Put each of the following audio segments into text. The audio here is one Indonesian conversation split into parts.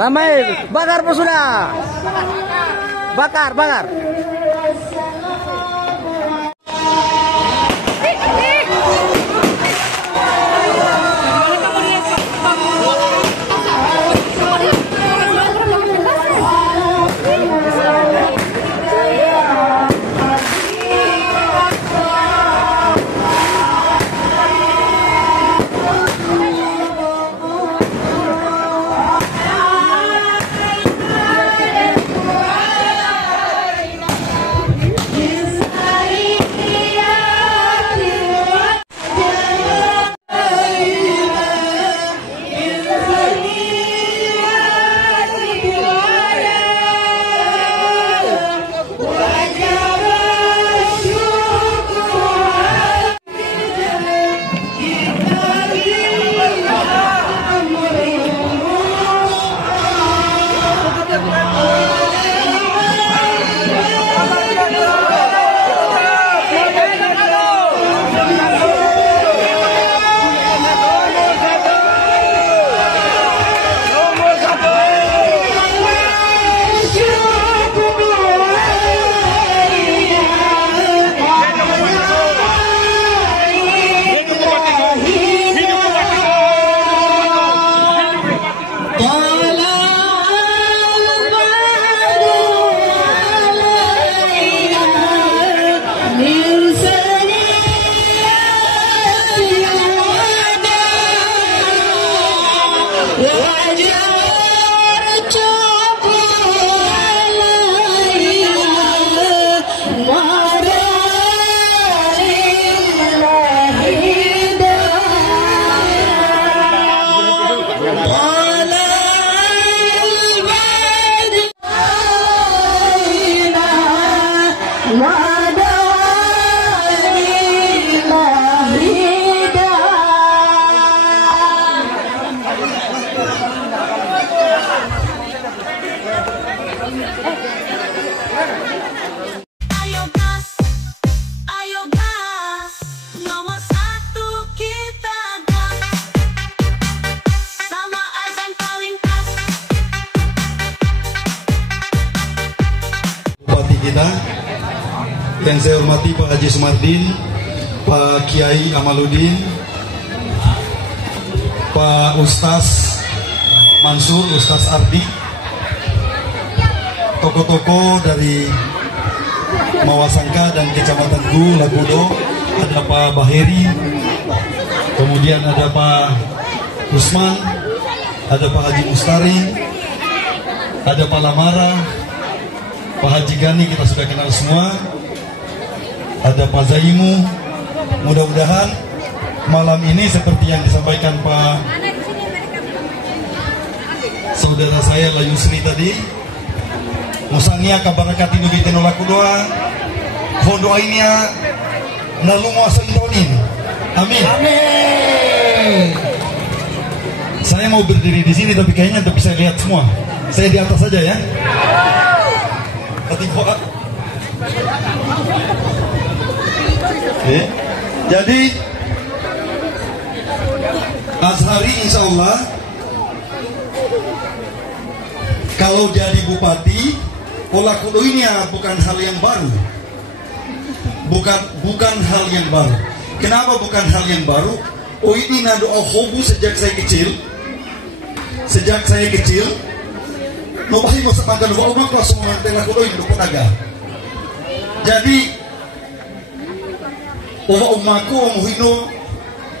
Ramai, bakar pun sudah. Bakar, bakar. Kita yang saya hormati Pak Haji Sumardin, Pak Kiai Amaluddin, Pak Ustaz Mansur, Ustaz Ardi, tokoh-tokoh dari Mawasangka dan Kecamatan Gu, Lagudo, ada Pak Baheri, kemudian ada Pak Usman, ada Pak Haji Mustari, ada Pak Lamara, Pak Haji Gani kita sudah kenal semua, ada Pak Zaimu. Mudah-mudahan malam ini seperti yang disampaikan Pak saudara saya La Yusri tadi, musania kabarakati nubi tenolaku doa, hondo ainya nalumu asaitonin. Amin. Amin. Saya mau berdiri di sini tapi kayaknya untuk bisa lihat semua. Saya di atas saja ya. Okay. Jadi Azhari insya Allah kalau jadi bupati, Olah Kudo ini bukan hal yang baru, bukan hal yang baru. Kenapa bukan hal yang baru? Oh ini nado hobu sejak saya kecil. Nobahi mo sa pagkaluwa umang kelas mengantela ko doon pun aga. Jadi umaku umuhino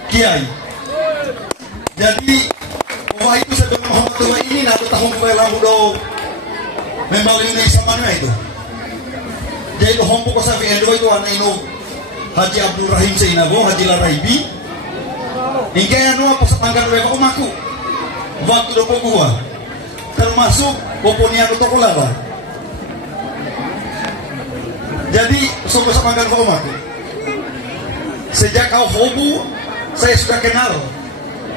kiai. Jadi itu sebelum Muhammad tua ini nato tahun kailang do memang ini sama itu. Jadi hompo ko sa endo itu anak ino Haji Abdul Rahim Seinabo, Haji Laraibi. Hingga ano po sa pagkaluwa umaku. Waktu do po gua termasuk poponia Tokolaba. Jadi sobat samangkan umaku. Sejak kau hobu saya sudah kenal.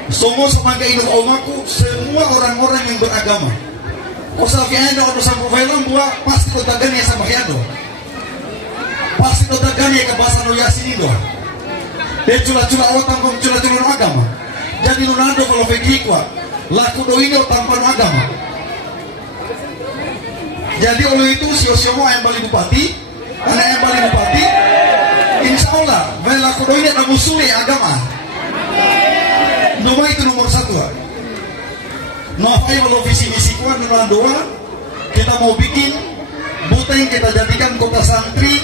Semua samangkan induk umaku semua orang-orang yang beragama. Kau sampai ada urusan profilnya buat pasti kota gani sama hiado. Pasti kota gani ke bahasa Yasin itu. Dia cula-cula otang kong cula-cula agama. Jadi nunando kalau begikwa, laku do ini otang panu agama. Jadi oleh itu sio-sio yang bali bupati, anak yang bali bupati, insya Allah, laku do ini ada musuhnya agama. Nomor itu nomor satu. Nopai kalau visi misi kuat nomor dua, kita mau bikin Buteng kita jadikan kota santri,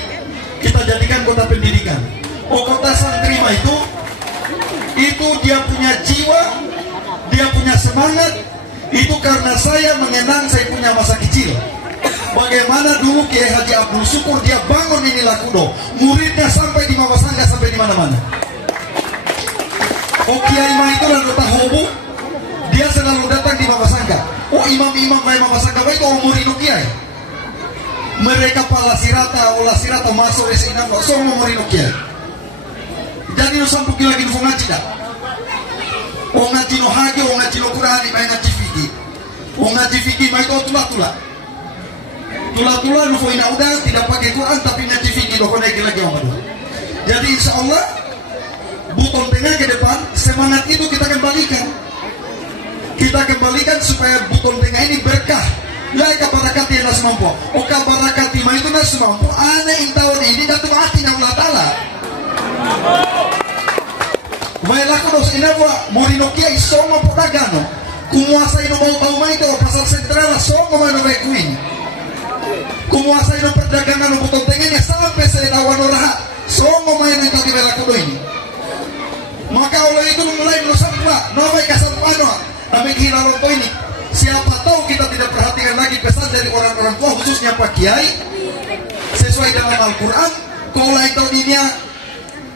kita jadikan kota pendidikan. Oh, kota santri mah itu dia punya jiwa, dia punya semangat. Itu karena saya mengenang saya punya masa kecil. Bagaimana dulu Kiai Haji Abdul Syukur dia bangun ini Lakudo, muridnya sampai di Mawasangka, sampai di mana-mana. Oh, Kiai mah itu lalu tahobu, dia selalu datang di Mawasangka. Oh, imam-imam dari Mawasangka itu murid Kiai. Mereka pala sirata, olah sirata masuk resinam, semua murid Kiai. Jadi no sampai lagi nu ngaji dah. Oh ngaji no hage, oh ngaji no Quran, main ngaji fikih. Oh ngaji fikih mai itu tula-tula. Tula-tula nu ina udah tidak pakai Quran tapi ngaji fikih do naik lagi orang. Jadi insya Allah buton tengah ke depan semangat itu kita kembalikan. Kita kembalikan supaya buton tengah ini berkah. Ya kabarakati yang nas mampu. Oh kabarakati mai itu nas mampu. Aneh tahun ini datuk hati Allah Taala. Baiklah kalau inawa Morino Kiai songo podagano kumuasai no bau mai to pasar sentral songo mai no bekuin kumuasai no perdagangan no butong tengahnya sampai saya lawan oraha songo mai no tadi bela kudo ini. Maka oleh itu mulai nusantara novai kasampano kami kira roto ini. Siapa tahu kita tidak perhatikan lagi pesan dari orang-orang tua khususnya Pak Kiai sesuai dengan Al-Quran. Kalau lain tahun ini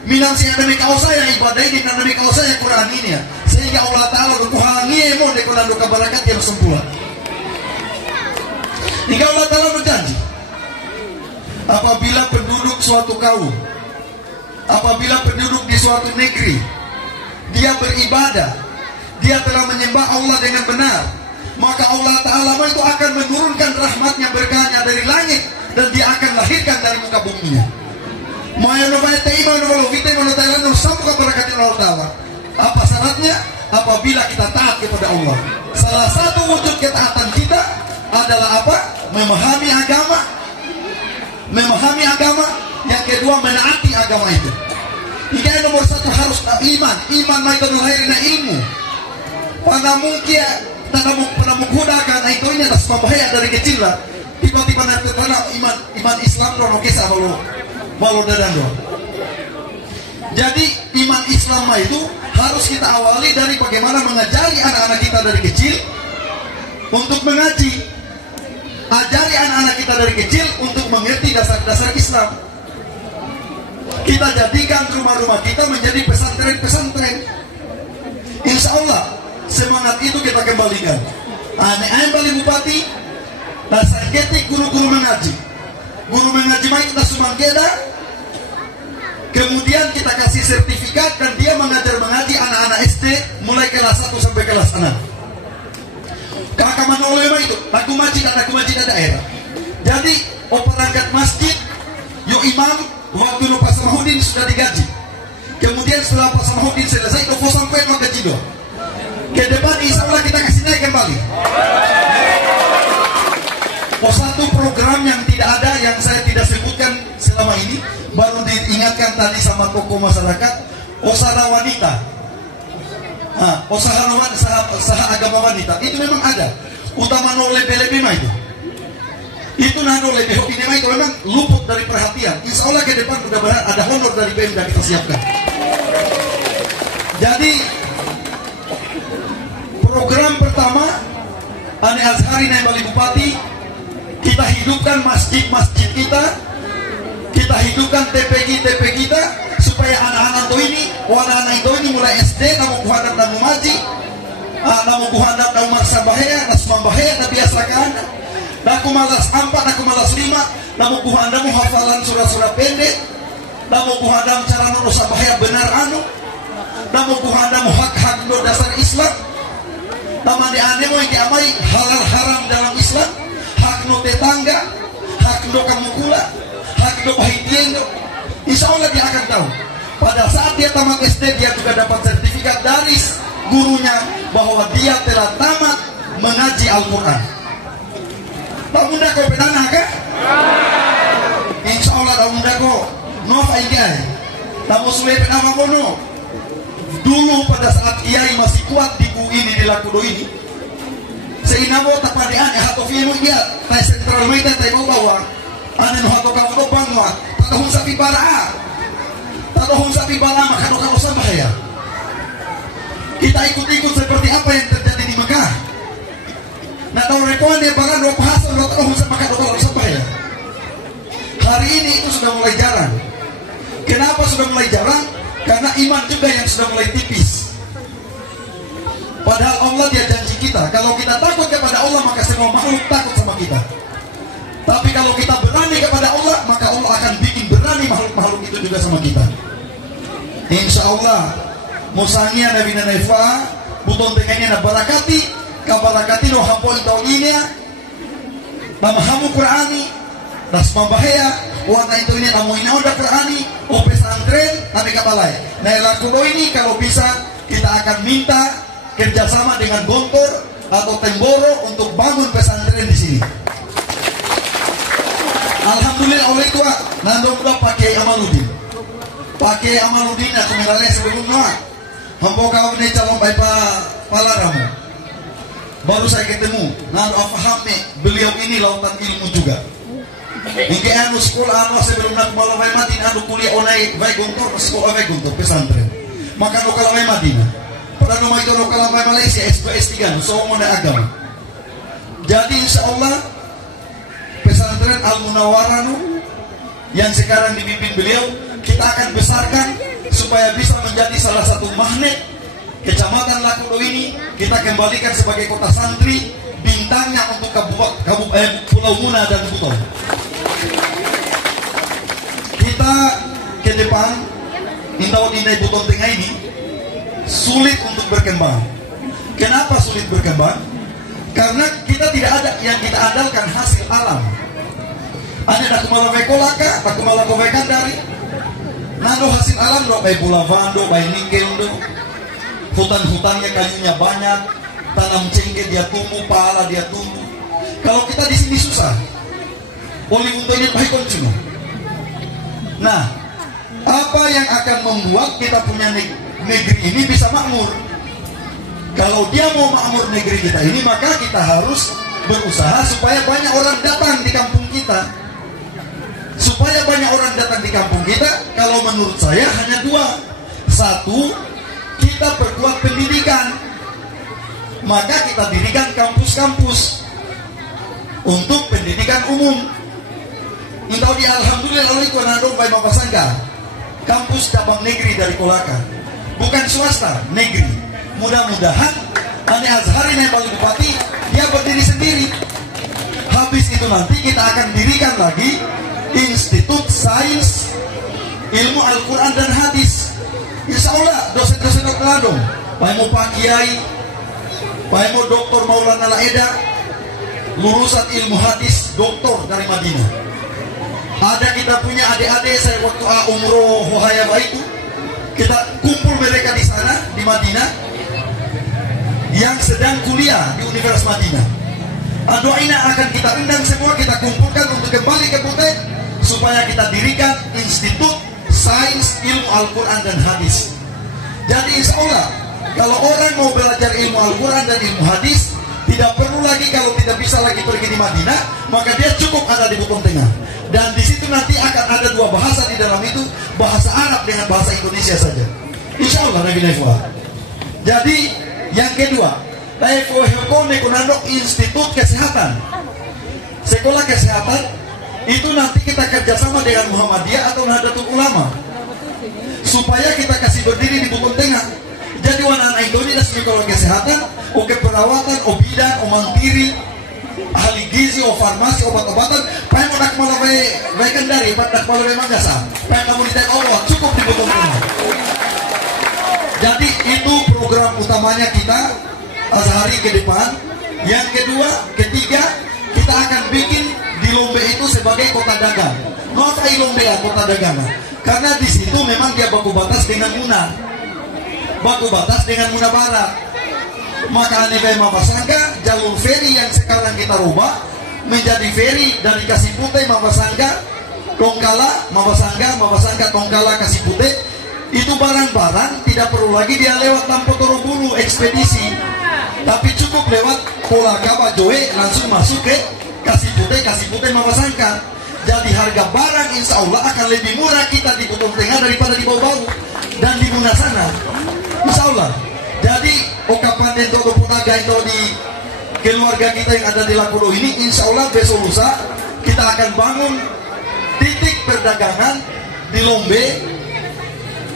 minang si ada mikau saya ibadah ini dan mikau saya Quran ini ya, sehingga Allah Taala berkuhangi emo dekolan duka barakat yang sempurna. Hingga Allah Taala berjanji, apabila penduduk suatu kaum, apabila penduduk di suatu negeri, dia beribadah, dia telah menyembah Allah dengan benar, maka Allah Taala itu akan menurunkan rahmatnya berkahnya dari langit dan dia akan lahirkan dari muka buminya. Maya no bayar iman no kalau kita mau Thailand no sampai berkat Allah Taala. Apa syaratnya? Apabila kita taat kepada Allah. Salah satu wujud ketaatan kita adalah apa? Memahami agama. Memahami agama. Yang kedua menaati agama itu. Hingga nomor satu harus iman. Iman mereka lahirnya ilmu. Pada mungkin pada menggunakan itu ini atas bahaya dari kecil lah. Tiba-tiba nanti iman Islam no kisah walau dadan doang. Jadi iman Islam itu harus kita awali dari bagaimana mengajari anak-anak kita dari kecil untuk mengaji. Ajari anak-anak kita dari kecil untuk mengerti dasar-dasar Islam. Kita jadikan rumah-rumah kita menjadi pesantren-pesantren. Insya Allah semangat itu kita kembalikan. Aneh-aneh balik bupati, dasar ketik guru-guru mengaji. Guru mengaji mai kita sumangkeda, kemudian kita kasih sertifikat dan dia mengajar mengaji anak-anak SD mulai kelas 1 sampai kelas 6. Kakak manolema itu, aku masjid ada daerah. Jadi perangkat masjid, yo imam waktu Pak Samahudin sudah digaji. Kemudian setelah Pak Samahudin selesai, kau sampai mau gaji do. Ke depan insya Allah kita kasih naik kembali. Satu program yang tidak ada, yang saya tidak sebutkan selama ini, baru diingatkan tadi sama tokoh masyarakat, usaha wanita. Usaha agama wanita itu memang ada. Utama no lebih-lebih mah itu nano lebih ini mah itu memang luput dari perhatian. Insya Allah ke depan mudah-mudahan ada honor dari Pemda kita siapkan. Jadi program pertama Ane Azhari Naib Bali Bupati, kita hidupkan masjid-masjid kita hidupkan TPG kita supaya anak-anak itu ini mulai SD namun kuhadap namun maji, namun kuhadap namun marsabahaya, nasmambahaya, nabiasakan, naku malas 4, naku malas 5, namun kuhadap hafalan surah-surah pendek, namun kuhadap cara nurusabahaya benar namun kuhadap hak-hak dasar Islam, namun dianemo yang diamai halal haram dalam Islam, hak no tetangga, hak dokan mukula, hak do bahitieng do. Insya Allah dia akan tahu. Pada saat dia tamat SD, dia juga dapat sertifikat dari gurunya bahwa dia telah tamat mengaji Al-Quran. Tak mudah kau pedana kan? Insya Allah tak mudah kau. No faigai. Tak mau sulit pedana kau no. Dulu pada saat kiai masih kuat di ini di Lakudo ini, seinabo tapadean hatofimu dia tay sentral maita tay mau bawa ane no hato kamu bangwa tatahun sapi bara tatahun sapi bara maka kalau sama ya kita ikut-ikut seperti apa yang terjadi di Mekah. Nah tahu rekoan dia bahkan dua bahasa dua tahun sama kalau sama ya. Hari ini itu sudah mulai jarang. Kenapa sudah mulai jarang? Karena iman juga yang sudah mulai tipis. Padahal Allah dia janji kita, kalau kita takut kepada Allah maka semua makhluk takut sama kita. Tapi kalau kita berani kepada Allah, maka Allah akan bikin berani makhluk-makhluk itu juga sama kita. Insya Allah, musangnya Nabi Nanefa, buton tengahnya na barakati, kabarakati no hampol taulinya, nama hamu Qurani, das mambahaya, warna itu ini namu ini udah Qurani, o pesantren, kami kabalai. Nah lakudo ini kalau bisa kita akan minta kerjasama dengan Gontor atau Temboro untuk bangun pesantren di sini. Alhamdulillah oleh tua nandong udah pakai Amaluddin. Pakai Amaluddin atau misalnya sebelumnya hampir kau ini calon baik Palaramu. Baru saya ketemu, nando paham nih beliau ini lautan ilmu juga. Hingga anu sekolah anu sebelum nak malam mati anu kuliah onai baik Gontor sekolah baik Gontor pesantren. Maka no kalau Madinah. Pada nomor itu lokal Malaysia S2 S3 semua agama. Jadi insya Allah pesantren Al-Munawwarah yang sekarang dipimpin beliau kita akan besarkan supaya bisa menjadi salah satu magnet kecamatan Lakudo ini. Kita kembalikan sebagai kota santri, bintangnya untuk Pulau Muna dan Buton. Kita ke depan Indau Indai Buton Tengah ini sulit untuk berkembang. Kenapa sulit berkembang? Karena kita tidak ada yang kita andalkan hasil alam. Ada nak malah kolaka, tak malah kovekan dari. Nado hasil alam do baik bulavando, baik nikel do. Hutan-hutannya kayunya banyak, tanam cengkeh dia tumbuh, pala dia tumbuh. Kalau kita di sini susah. Oleh untuk ini baik cuma. Nah, apa yang akan membuat kita punya negeri ini bisa makmur? Kalau dia mau makmur negeri kita ini, maka kita harus berusaha supaya banyak orang datang di kampung kita. Supaya banyak orang datang di kampung kita, kalau menurut saya hanya dua. Satu, kita perkuat pendidikan. Maka kita dirikan kampus-kampus untuk pendidikan umum. Intau di alhamdulillah oleh Kuanadong Bay Mapasangka, kampus cabang negeri dari Kolaka. Bukan swasta, negeri. Mudah-mudahan Ane Azhari Naibal Bupati dia berdiri sendiri. Habis itu nanti kita akan dirikan lagi Institut Sains Ilmu Al-Quran dan Hadis. Insya Allah dosen-dosen Keladong, Pak Pak Kiai, Pak Dr. Maulana Laeda, lulusan ilmu hadis doktor dari Madinah. Ada kita punya adik-adik saya waktu umroh Hohayaba itu. Kita kumpul mereka di sana, di Madinah, yang sedang kuliah di Universitas Madinah. Doaina akan kita undang semua, kita kumpulkan untuk kembali ke Putih, supaya kita dirikan Institut Sains Ilmu Al-Quran dan Hadis. Jadi insya Allah, kalau orang mau belajar ilmu Al-Quran dan ilmu hadis, tidak perlu lagi, kalau tidak bisa lagi pergi di Madinah, maka dia cukup ada di Buton Tengah. Dan di situ nanti akan ada dua bahasa di dalam itu, bahasa Arab dengan bahasa Indonesia saja. Insya Allah Nabi Naifwa. Jadi yang kedua, Naifwa Hilkone Kunandok Institut Kesehatan. Sekolah kesehatan itu nanti kita kerjasama dengan Muhammadiyah atau Nahdlatul Ulama, supaya kita kasih berdiri di Buton Tengah. Jadi anak Indonesia sekolah kesehatan, oke perawatan, bidan, mantiri, ahli gizi, farmasi, obat-obatan, pengen mau nak malah baikkan dari, nak malah mangasa, pengen kamu ditanya Allah cukup di Buton Tengah. Jadi itu program utamanya kita Azhari ke depan. Yang kedua, ketiga, kita akan bikin di Lombe itu sebagai kota dagang. Maka Lombe kota dagang. Karena di situ memang dia baku batas dengan Muna. Baku batas dengan Muna Barat. Maka aneh kayak Mapasangka, jalur feri yang sekarang kita rubah menjadi feri dari Kasipute, Mapasangka, Tongkala, Mapasangka, Tongkala, Kasipute. Itu barang-barang tidak perlu lagi dia lewat Lampu Torobulu ekspedisi, tapi cukup lewat Polaka Bajoe langsung masuk ke Kasipute, Mapasangka. Jadi harga barang insya Allah akan lebih murah kita di Buton Tengah daripada di Bau-Bau dan di Muna sana, insya Allah. Jadi okapan dan todo punaga itu di keluarga kita yang ada di Lakudo ini, insya Allah besok lusa kita akan bangun titik perdagangan di Lombe,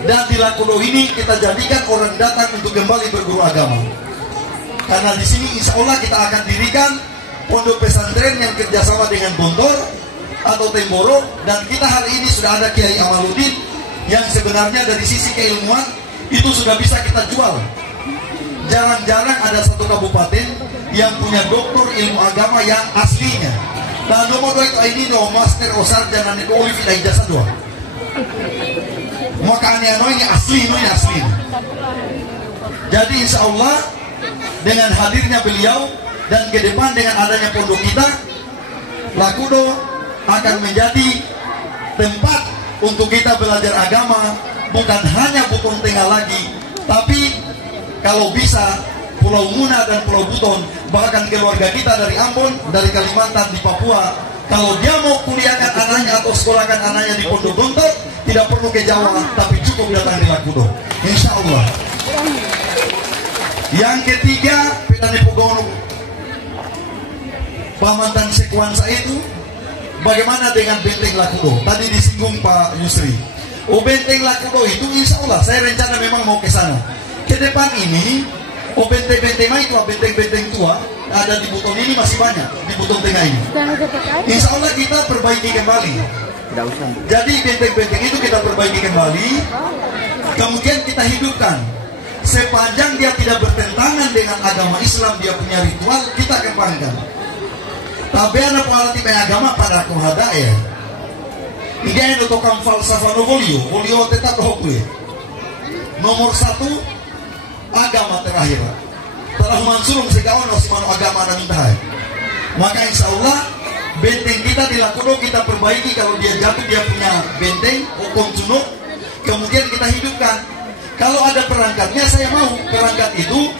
dan di Lakudo ini kita jadikan orang datang untuk kembali berguru agama. Karena di sini insya Allah kita akan dirikan pondok pesantren yang kerjasama dengan Bontor atau Temboro, dan kita hari ini sudah ada Kiai Amaluddin yang sebenarnya dari sisi keilmuan itu sudah bisa kita jual. Jarang-jarang ada satu kabupaten yang punya doktor ilmu agama yang aslinya. Dan nomor dua itu ini master o sarjana itu oleh tidak ijazah doa. Maka ini asli. Jadi insya Allah dengan hadirnya beliau dan ke depan dengan adanya pondok kita, Lakudo akan menjadi tempat untuk kita belajar agama, bukan hanya Buton Tengah lagi, tapi kalau bisa Pulau Muna dan Pulau Buton, bahkan keluarga kita dari Ambon, dari Kalimantan, di Papua, kalau dia mau kuliahkan anaknya atau sekolahkan anaknya di Pondok Gontor, tidak perlu ke Jawa, tapi cukup datang di Lakudo, insya Allah. Yang ketiga, Petani Pogono Pamantan Sekuansa itu, bagaimana dengan Benteng Lakudo? Tadi disinggung Pak Yusri. Benteng Lakudo itu insya Allah saya rencana memang mau ke sana. Ke depan ini, benteng-benteng itu, benteng-benteng tua ada di Buton ini masih banyak, di Buton Tengah ini. Insya Allah kita perbaiki kembali. Jadi benteng-benteng itu kita perbaiki kembali, kemudian kita hidupkan. Sepanjang dia tidak bertentangan dengan agama Islam, dia punya ritual, kita kembangkan. Tapi anak alat agama pada kohada ya. Ini ada tukang falsafah volio tetap hokwe. Nomor satu, agama terakhir. Telah mansurung segawan osimano agama namintahai. Maka insya Allah benteng kita di Lakudo kita perbaiki. Kalau dia jatuh dia punya benteng hukum junuk, kemudian kita hidupkan. Kalau ada perangkatnya saya mau perangkat itu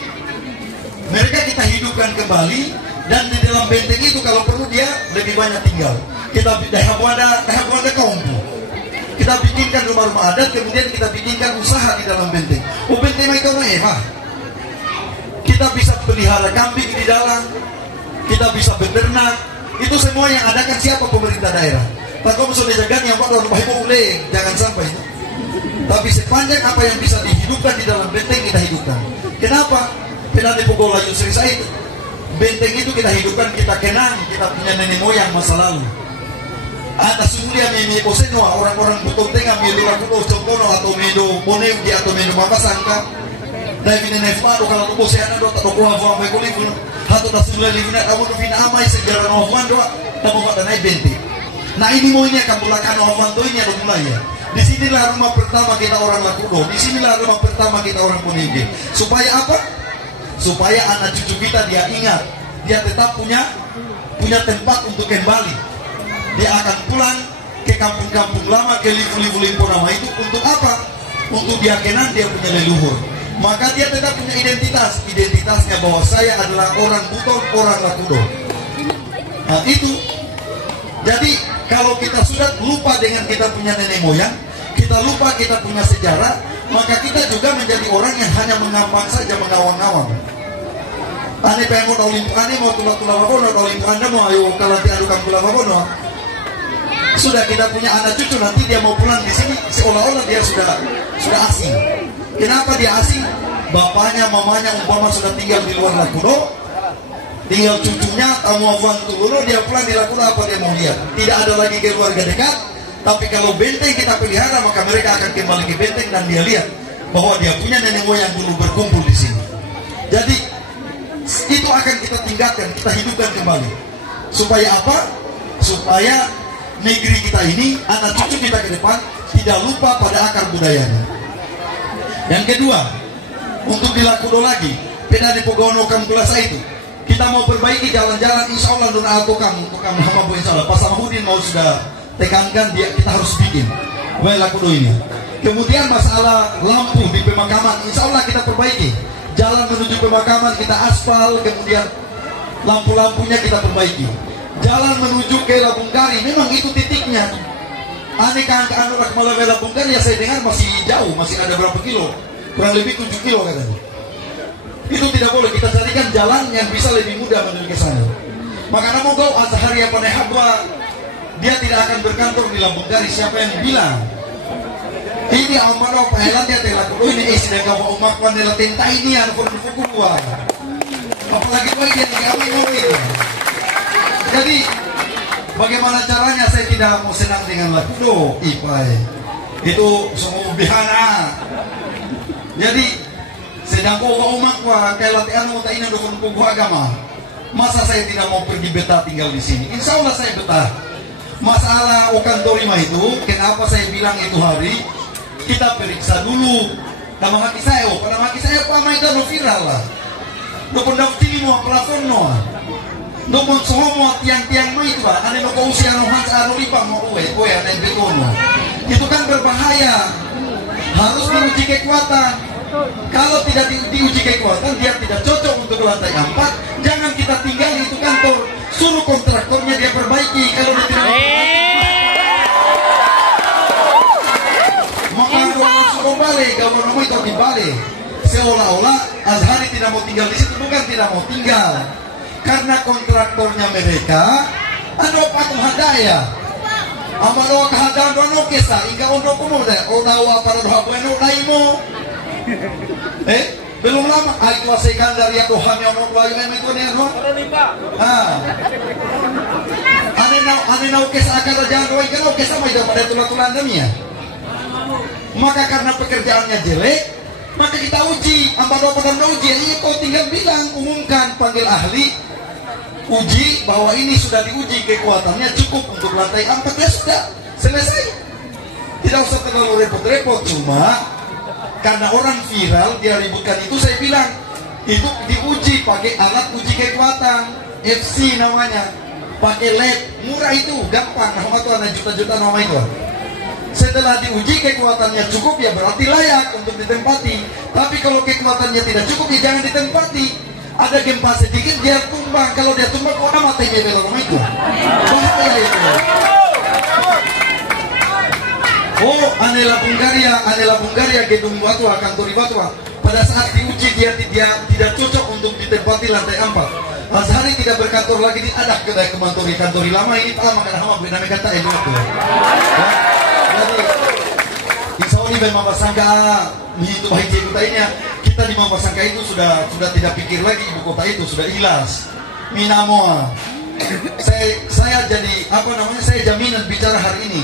mereka kita hidupkan kembali, dan di dalam benteng itu kalau perlu dia lebih banyak tinggal. Kita dahabuada kaumpu. Kita bikinkan rumah-rumah adat, kemudian kita bikinkan usaha di dalam benteng. Benteng itu kita bisa pelihara kambing di dalam, kita bisa beternak. Itu semua yang ada kan siapa? Pemerintah daerah. Tak kau sudah jaga yang baru boleh, jangan sampai. Tapi sepanjang apa yang bisa dihidupkan di dalam benteng kita hidupkan. Kenapa? Penanda Pogola Yusri Said. Benteng itu kita hidupkan, kita kenang, kita punya nenek moyang masa lalu. Atas mulia mimi kosenwa orang-orang Buton Tengah medo Lakudo Contono atau medo Moneugi atau medo Mapasangka. Dari nenek Fado kalau tubuh saya ada tak doa apa kulit pun. Hatu dah sudah livina kamu tu fina amai sejarah Nohman doa tak mau kata naik benteng. Nah ini mau ini akan mulakan Nohman tu ini ada mulai ya. Di sinilah rumah pertama kita orang Lakudo. Di sinilah rumah pertama kita orang Moneugi. Supaya apa? Supaya anak cucu kita dia ingat, dia tetap punya tempat untuk kembali. Dia akan pulang ke kampung-kampung lama, ke livu-livu Limponama itu untuk apa? Untuk dia kenang dia punya leluhur. Maka dia tetap punya identitasnya bahwa saya adalah orang Buton, orang Lakudo. Nah itu. Jadi kalau kita sudah lupa dengan kita punya nenek moyang, kita lupa kita punya sejarah, maka kita juga menjadi orang yang hanya mengampang saja, mengawang-awang. Ane pengen mau limpu, ane mau tulang-tulang mabono, kalau limpu anda mau ayo kalau diadukan tulang mabono. Sudah kita punya anak cucu, nanti dia mau pulang di sini seolah-olah dia sudah asing. Kenapa dia asing? Bapaknya, mamanya umpama sudah tinggal di luar Lakudo, tinggal cucunya tamu afwan turun, dia pulang di Lakudo apa dia mau lihat? Tidak ada lagi keluarga dekat. Tapi kalau benteng kita pelihara, maka mereka akan kembali ke benteng dan dia lihat bahwa dia punya nenek moyang dulu berkumpul di sini. Jadi itu akan kita tingkatkan, kita hidupkan kembali. Supaya apa? supaya negeri kita ini, anak cucu kita ke depan tidak lupa pada akar budayanya. Yang kedua, untuk dilakukan lagi pena di pogono kam kulasa itu, kita mau perbaiki jalan-jalan, insya Allah don atau kamu untuk kamu hamba insya Allah. Pas Samahudin mau sudah tekankan dia, kita harus bikin lakukan ini. Kemudian masalah lampu di pemakaman, insya Allah kita perbaiki. Jalan menuju pemakaman kita aspal, kemudian lampu-lampunya kita perbaiki. Jalan menuju ke Labungkari, memang itu titiknya. Aneh kan ke Anurak Malawi Labungkari, ya saya dengar masih jauh, masih ada berapa kilo? Kurang lebih 7 kilo katanya. Itu tidak boleh, kita carikan jalan yang bisa lebih mudah menuju ke sana. Makanya mau kau Azhari apa Nehabwa, dia tidak akan berkantor di Labungkari. Siapa yang bilang? Ini Almano Pahelan dia telah ini sedang kau umat wanita tinta ini yang pukul. Apalagi baik dia tidak mau itu. Jadi bagaimana caranya saya tidak mau senang dengan lagu ipai itu semua bihana. Jadi sedang kau umat wah kayak latihan mau tak ini dukun kubu agama. Masa saya tidak mau pergi betah tinggal di sini? Insya Allah saya betah. Masalah Okantorima itu, kenapa saya bilang itu hari kita periksa dulu nama haki saya, pada haki saya apa main dan viral lah. Dukun daftini mau plafon no, dukun semua tiang-tiang mau itu lah. Ane no kau usia no hans anu lipa mau kue ada yang begono. Itu kan berbahaya. Harus diuji kekuatan. Kalau tidak diuji kekuatan, dia tidak cocok untuk lantai 4. Jangan kita tinggal itu kantor. Suruh kontraktornya dia perbaiki. Kalau dia tidak balik, gawon nomor itu dibalik. Seolah-olah Azhari tidak mau tinggal di situ, bukan tidak mau tinggal. Karena kontraktornya mereka, ano patung hadaya. Amalo kahadaan dono kesa, ika ono kumo deh. Onawa para doha bueno naimo. Belum lama, ay kuasaikan dari aku hanya ono bayu itu nih no. Ane nau kesa akan jangan doa ikan nau kesa mai dapat tulang-tulang demi ya. Maka karena pekerjaannya jelek, maka kita uji. Ambil pada uji, ini kau tinggal bilang, umumkan, panggil ahli, uji bahwa ini sudah diuji kekuatannya cukup untuk lantai 4, ya sudah selesai. Tidak usah terlalu repot-repot. Cuma karena orang viral dia ributkan itu, saya bilang itu diuji pakai alat uji kekuatan FC namanya, pakai LED murah itu gampang. Nama tuh ada juta-juta nama itu. Setelah diuji kekuatannya cukup, ya berarti layak untuk ditempati. Tapi kalau kekuatannya tidak cukup, ya jangan ditempati. Ada gempa sedikit dia tumbang. Kalau dia tumbang, kok nama mati belok rumah itu. Bahaya itu. Oh, anela Bungaria gedung Batua, kantor Batua. Pada saat diuji dia tidak cocok untuk ditempati lantai 4. Azhari tidak berkantor lagi di ada kedai kantor lama ini Pak makan hama bernama kata itu. Jadi insya Allah di Mapasangka itu baik kita ini kita di Mapasangka itu sudah tidak pikir lagi ibu kota itu sudah ilas. Minamoa. Saya jadi apa namanya, saya jaminan bicara hari ini.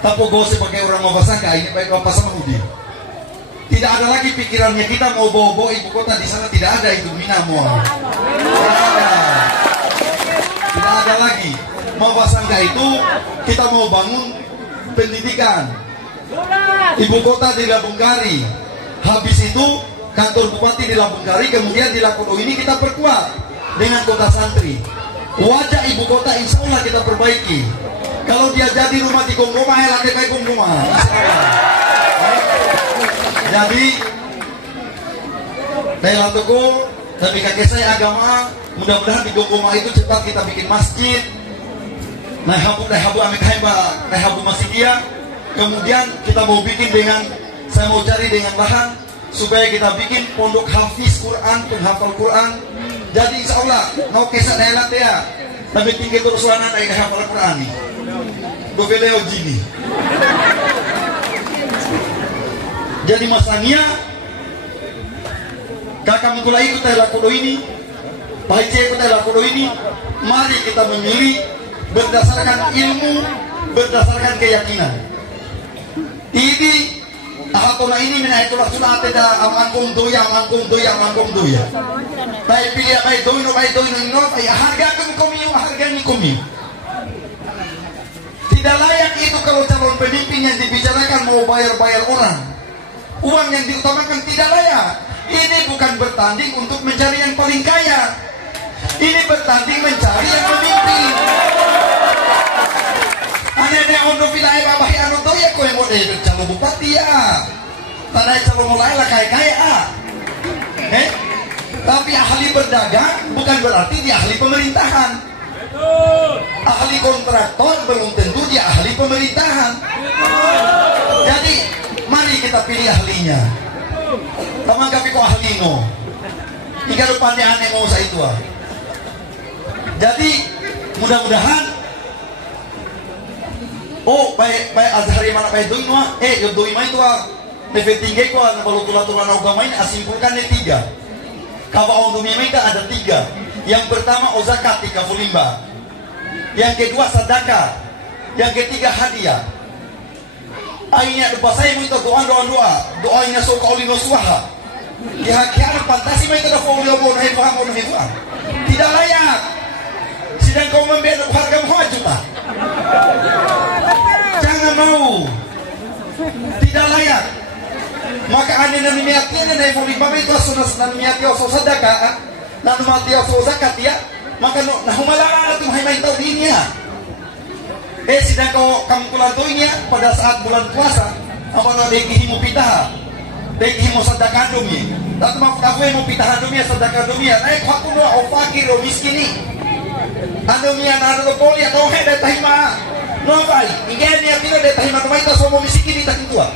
Tapo gue sebagai orang Mapasangka ini baik Bapak Samahudi. Tidak ada lagi pikirannya kita mau bawa ibu kota di sana, tidak ada itu Minamoa. Tidak ada lagi. Mapasangka itu kita mau bangun pendidikan. Ibu kota di Labungkari. Habis itu kantor bupati di Labungkari, kemudian di Lakodo ini kita perkuat dengan kota santri. Wajah ibu kota insya Allah kita perbaiki. Kalau dia jadi rumah di Gonggoma, helat kayak Gonggoma. Jadi Thailand Toko, tapi kakek saya agama, mudah-mudahan di Gonggoma itu cepat kita bikin masjid. Nahabu amik habu masjid dia. Kemudian kita mau bikin saya mau cari dengan lahan supaya kita bikin pondok hafiz Quran, penghafal Quran. Jadi insya Allah, mau kisah Thailand ya, tapi tinggi terus lanan dari hafal Quran nih. Dobeleo jini. Jadi masanya kakak mengkulai ikut Lakodo ini, Pak Ije ikut Lakodo ini. Mari kita memilih berdasarkan ilmu, berdasarkan keyakinan. Ini Ahatona ini minaitulah sudah ada amangkum doya. Tapi pilih baik doino no, harga kami harga ni kami. Tidak layak itu kalau calon pemimpin yang dibicarakan mau bayar-bayar orang. Uang yang diutamakan tidak layak. Ini bukan bertanding untuk mencari yang paling kaya. Ini bertanding mencari yang pemimpin. Hanya untuk wilayah babahi anu tuh ya kau yang mau jadi calon bupati ya. Tanah calon mulai lah kaya-kaya. Tapi ahli berdagang bukan berarti dia ahli pemerintahan. Ahli kontraktor belum tentu dia ahli pemerintahan. Jadi mari kita pilih ahlinya. Teman kami kok ahli no. Jika depannya aneh mau saya itu. Jadi mudah-mudahan baik Azhari mana baik doi no. Doi mah itu level tinggi ko anu balu tulan agama ini asimpulkan ada 3. Kalau untuk mimita ada 3. Yang pertama zakat 35. Yang kedua sedekah. Yang ketiga hadiah. Aina depan saya minta doa-doa sok kauli no suaha. Ya kian fantasi mai tada folio bon hai paham on hai. Tidak layak. Sidang kau membela harga 4 juta. Jangan mau. Tidak layak. Maka ane nami miatnya na ifo lima itu asunas nami miatnya oso sedekah. Nanu mati oso zakat ya. Maka nah humalara tu hai main tau dinya. Sidang kau kamu kulan tuinya pada saat bulan puasa apa no dekihimu pitaha. Dekihimu sedekah dumi. Tak maaf aku mau pitaha dumi sedekah dumi. Naik aku no fakir o miskini. Anu mia na anu poli atau he datahima. No bai. Ingin dia tidak datahima no mai taso mo miskini tak tua.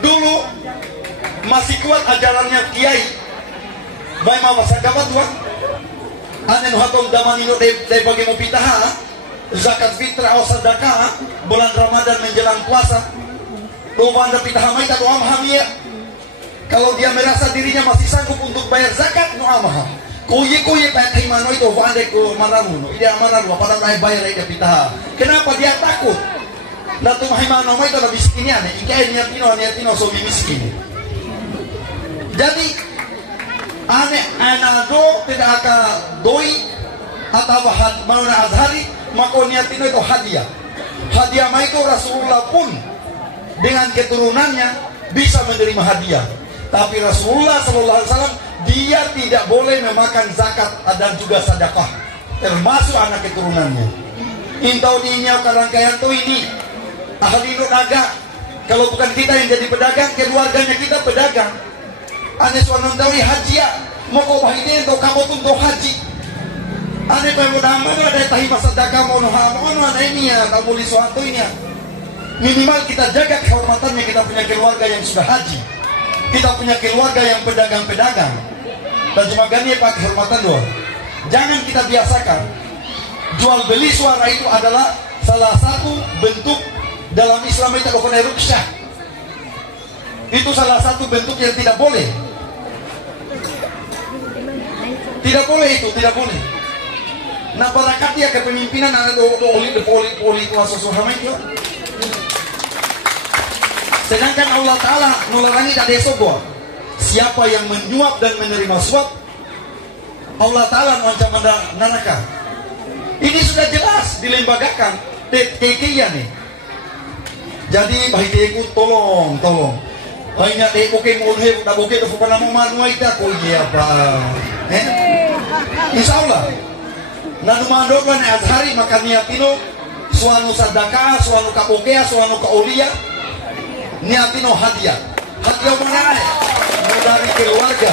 Dulu masih kuat ajarannya kiai. Baik mau sagabat tuan. Ane nuhatom damanino de bagi mau pitaha zakat fitrah atau sedekah bulan Ramadan menjelang puasa. Doa anda pitaha mai tak doa mahamia. Kalau dia merasa dirinya masih sanggup untuk bayar zakat doa maham. Kuye pak imano itu doa anda ko manamu. Ide amanan pada bayar dia pitaha. Kenapa dia takut? Natu mahimano mai itu miskinnya nih. Ikai niatino so miskin. Jadi anado tidak akan doi atau mau na azhari maka niatino itu hadiah. Hadiah itu Rasulullah pun dengan keturunannya bisa menerima hadiah. Tapi Rasulullah SAW dia tidak boleh memakan zakat dan juga sedekah termasuk anak keturunannya. Intau dinya kerangkaian tuh ini ahli nunaga. Kalau bukan kita yang jadi pedagang, keluarganya kita pedagang. Ane suanon tahu haji ya, mau kau bahine untuk kamu tuh haji. Ane pengen nama tuh ada tahi masa dagang mau ada ini ya, tak boleh suatu ini ya. Minimal kita jaga kehormatannya, kita punya keluarga yang sudah haji, kita punya keluarga yang pedagang-pedagang. Dan cuma gani pak kehormatan doa. Jangan kita biasakan jual beli suara itu adalah salah satu bentuk dalam Islam itu bukan rukhsah. Itu salah satu bentuk yang tidak boleh. Tidak boleh itu, tidak boleh. Nah barakat ya kepemimpinan ada poli kuasa suhama itu. Sedangkan Allah Ta'ala melarang dari sogo. Siapa yang menyuap dan menerima suap, Allah Ta'ala mengancam neraka. Ini sudah jelas dilembagakan. Kekian nih. Jadi baik tolong. Banyak deh oke mulai tak oke tu bukan nama manuai tak kau dia apa? Insyaallah. Nanu mandor kan azhari maka niatino suanu sedekah, suanu kapokea, suanu kaulia. Niatino hadiah. Hadiah mana? Dari keluarga,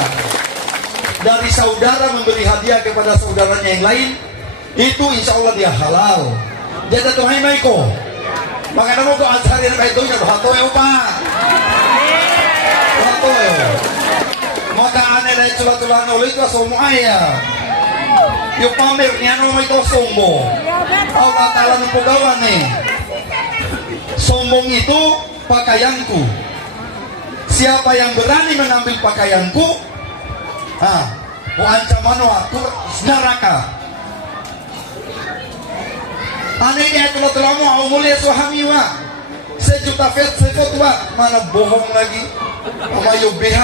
dari saudara memberi hadiah kepada saudaranya yang lain, itu insyaallah dia halal. Jadi Tuhan maiko. Maka namo ko azhari na ito ya hatoy pa. Maka aneh dari tulan oleh itu semua ya. Yung pamer niya no may sombong. Allah Ta'ala ng pugawan nih. Sombong itu pakaianku. Siapa yang berani mengambil pakaianku, ancaman aku neraka. Aneh dia tulah mau mulia suami wa. Sejuta sejuta wa mana bohong lagi. Amayo BH.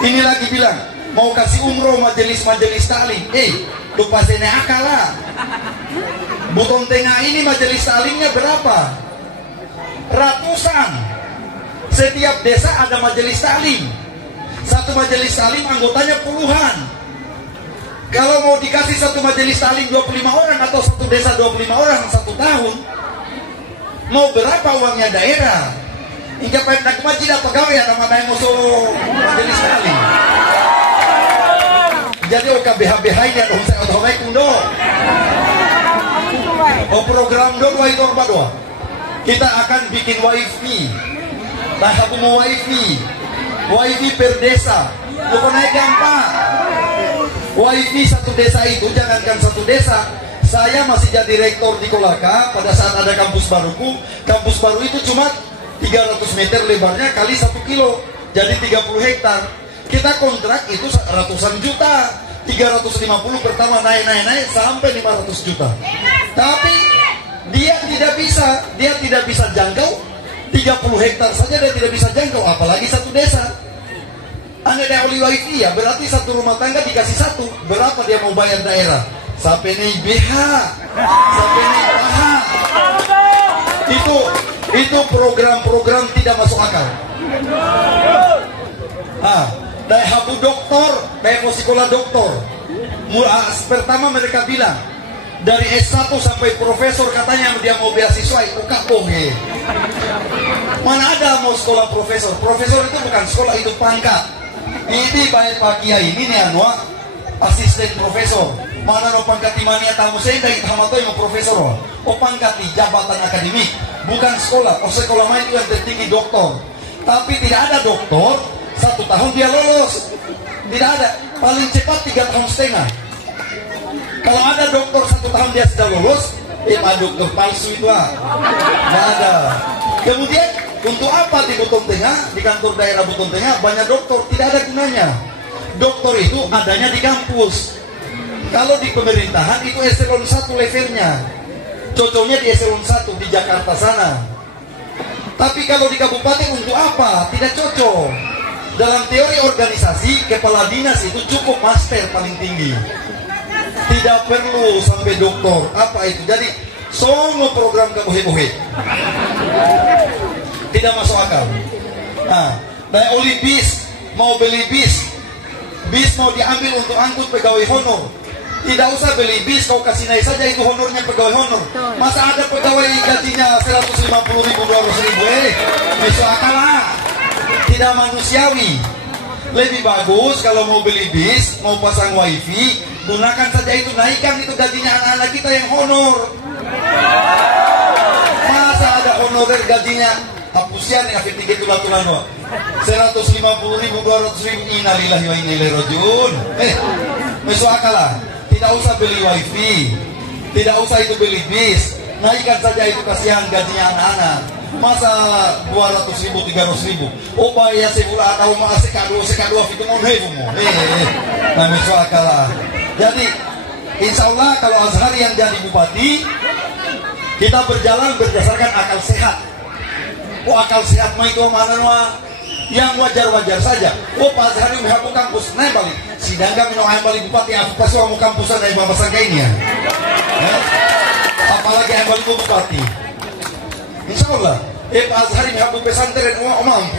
Ini lagi bilang mau kasih umroh majelis taklim. Lupa sene akal lah. Buton Tengah ini majelis taklimnya berapa? Ratusan. Setiap desa ada majelis taklim. Satu majelis taklim anggotanya puluhan. Kalau mau dikasih satu majelis taklim 25 orang atau satu desa 25 orang 1 tahun, mau berapa uangnya daerah? Hingga Pemda Kemaji dapat pegawai ada mana yang musuh majelis taklim. Jadi OKBHBH ini ada Assalamualaikum do. Oh program do itu apa doa? Kita akan bikin wifi. Nah aku mau wifi per desa. Bukan naik gampang. Wifi satu desa itu, jangankan satu desa. Saya masih jadi rektor di Kolaka pada saat ada kampus baruku. Kampus baru itu cuma 300 meter lebarnya kali 1 kilo, jadi 30 hektar. Kita kontrak itu ratusan juta, 350 pertama naik sampai 500 juta. Tapi dia tidak bisa jangkau 30 hektar saja, dia tidak bisa jangkau, apalagi satu desa. Anda ada oli wifi ya, berarti satu rumah tangga dikasih satu. Berapa dia mau bayar daerah? Sampai nih BH, sampai nih PH. Itu program-program tidak masuk akal. Dari habu doktor, dari sekolah doktor. Pertama mereka bilang dari S1 sampai profesor katanya dia mau beasiswa itu kapohe. Mana ada mau sekolah profesor? Profesor itu bukan sekolah, itu pangkat. Ini baik Pak Kiai ini nih asisten profesor. Mana no pangkat di mana tamu saya dari Hamatoi mau profesor. Oh pangkat di jabatan akademik, bukan sekolah. Oh sekolah main itu yang tertinggi doktor. Tapi tidak ada doktor 1 tahun dia lolos. Tidak ada. Paling cepat 3,5 tahun. Kalau ada dokter 1 tahun dia sudah lolos, Pak dokter palsu itu nggak ada. Kemudian untuk apa di Buton Tengah, di kantor daerah Buton Tengah banyak dokter, tidak ada gunanya. Dokter itu adanya di kampus. Kalau di pemerintahan itu eselon 1 levelnya, cocoknya di eselon 1 di Jakarta sana. Tapi kalau di kabupaten untuk apa? Tidak cocok. Dalam teori organisasi, kepala dinas itu cukup master paling tinggi. Tidak perlu sampai doktor. Apa itu? Jadi semua program kabuhe-buhe tidak masuk akal. Nah, dari oli bis, mau beli bis mau diambil untuk angkut pegawai honor. Tidak usah beli bis, kau kasih naik saja itu honornya pegawai honor. Masa ada pegawai gajinya 150.000, 200.000? Masuk akal lah. Tidak manusiawi. Lebih bagus kalau mau beli bis, mau pasang wifi, gunakan saja itu, naikkan itu gajinya anak-anak kita yang honor. Masa ada honorer gajinya hapusian yang akhir tiga tulang-tulang 150.000, 200.000, innalillahi wa inna ilaihi rajiun. Masuk akal lah. Tidak usah beli wifi, tidak usah itu beli bis, naikkan saja itu, kasihan gajinya anak-anak. Masa 200.000, 300.000? Oh ya sebulan atau masih sekadua itu mau nah masuk akal lah. Jadi insya Allah kalau Azhar yang jadi bupati, kita berjalan berdasarkan akal sehat. Oh akal sehat mah itu mana yang wajar-wajar saja. Oh Pak Azhar yang menghapus kampus, naik balik. Sidangkan minum ayam balik bupati, aku pasti mau kampusan dari Bapak Sangka ini ya. Apalagi ayam balik bupati. Insya Allah, Pak Azhar yang menghapus pesantren, mampu.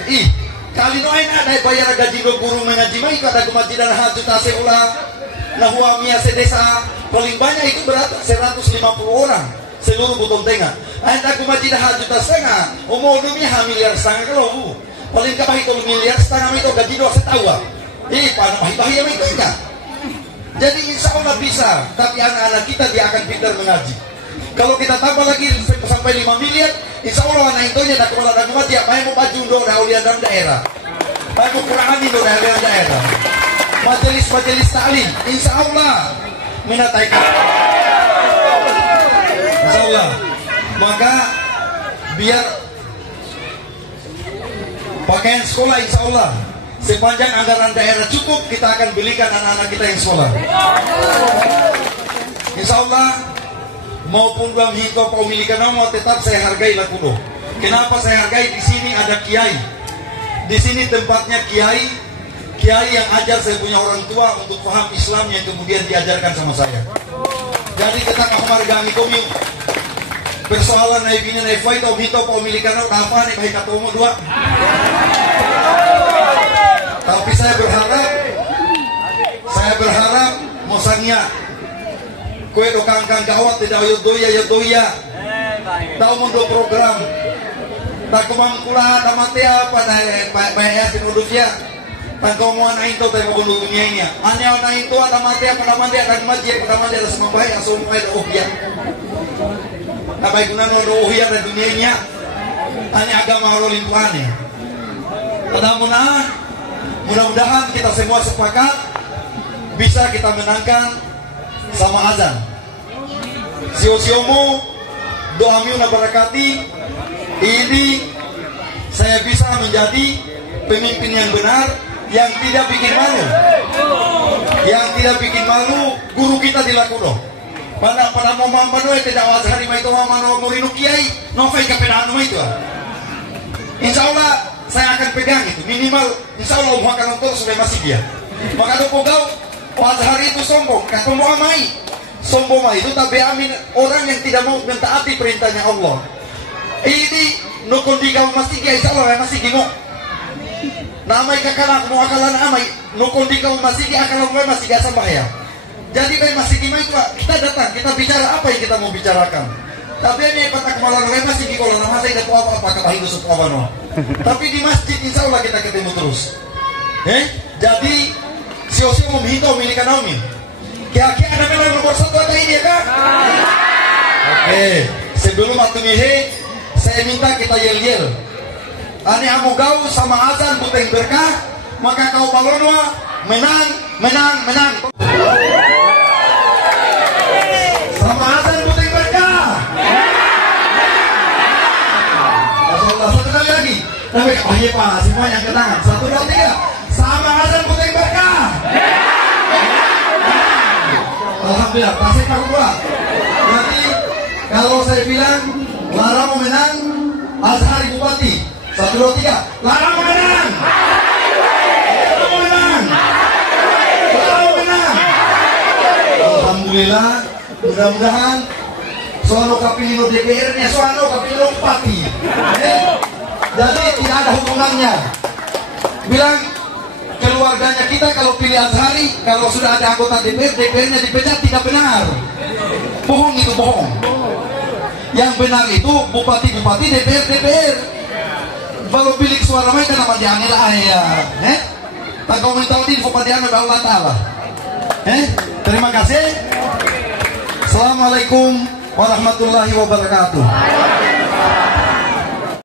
Kali noain ada bayar gaji guru mengaji mah itu ada kemaji dan hajut aseulah. Nah huamia sedesa paling banyak itu berapa? 150 orang seluruh Buton Tengah. Ada kemaji dan hajut setengah. Umumnya miliar setengah kalau paling kapah itu miliar setengah itu gaji 2 setahun. Bahaya itu enggak. Jadi insya Allah bisa. Tapi anak-anak kita dia akan pintar mengaji. Kalau kita tambah lagi sampai 5 miliar, insya Allah anak itu nya kepala dan umat dia mau baju do daulian dalam daerah. Baju Quran do daulian daerah. Majelis taklim, insya Allah minataikan. Insya Allah. Maka biar pakaian sekolah insya Allah sepanjang anggaran daerah cukup, kita akan belikan anak-anak kita yang sekolah. Insya Allah maupun dalam hidup pemilikan nama tetap saya hargai lah kudo. Kenapa saya hargai? Di sini ada kiai. Di sini tempatnya kiai yang ajar saya punya orang tua untuk paham Islam yang kemudian diajarkan sama saya. Jadi kita menghargai kami persoalan na ibinya na fight o hito po milikan na apa nih baik katomo dua. Tapi saya berharap mosanya kue do kangkang gawat tidak yodoya tahu mundo program tak kumangkula damate apa bayar sinudusya tangkomuan na ito tayo mabundo dunia ini anya na ito damate apa damate akan majib damate ada semua baik asal baik ohya Nabai guna no ohya dan dunia ini hanya agama rolling plane. Mudah-mudahan kita semua sepakat bisa kita menangkan sama azan. Sio-siomu doamiu na barakati ini saya bisa menjadi pemimpin yang benar yang tidak bikin malu. Yang tidak bikin malu guru kita dilakukan. Pada momen tidak wazhari itu mama nurinu kiai novai kepedahan itu. Insya Allah saya akan pegang itu minimal. Insya Allah akan nonton sudah masih dia. Maka tuh kau wazhari itu sombong. Kau mau amai sombong itu tapi amin orang yang tidak mau mentaati perintahnya Allah. Ini nukun di kau masih dia insya Allah masih gimo. Namai kakanak mau akalan amai nukun di kau masih dia akalan masih gak bahaya. Jadi baik masih gimana itu kita datang, kita bicara apa yang kita mau bicarakan. Tapi ini patah kemalan masih di kolam nama saya tidak apa kata Hindu apa no. Tapi di masjid insya Allah kita ketemu terus. Jadi sio-sio meminta memiliki naomi. Kira-kira ada memang nomor satu atau ini ya kan? Oke, sebelum waktu ini saya minta kita yel-yel. Ani amu gau sama azan buteng berkah, maka kau balonwa menang. Sama azan putih berkah. Satu kali lagi. Tapi Pak, semua yang ke tangan. 1, 2, 3. Sama azan putih berkah. Alhamdulillah, tasik aku dua. Jadi kalau saya bilang Lara mau menang, Azhari Bupati. 1, 2, 3. Lara mau menang. Alhamdulillah, mudah-mudahan soal kapilino DPR-nya soal kapilino Bupati. Jadi tidak ada hubungannya. Bilang keluarganya kita kalau pilih Azhari, kalau sudah ada anggota DPR, DPR-nya dipecat tidak benar. Bohong itu bohong. Yang benar itu bupati-bupati, DPR. Kalau pilih suara mereka nama dianil ayah. Tak kau minta info pada Allah Ta'ala. Terima kasih. Assalamualaikum warahmatullahi wabarakatuh.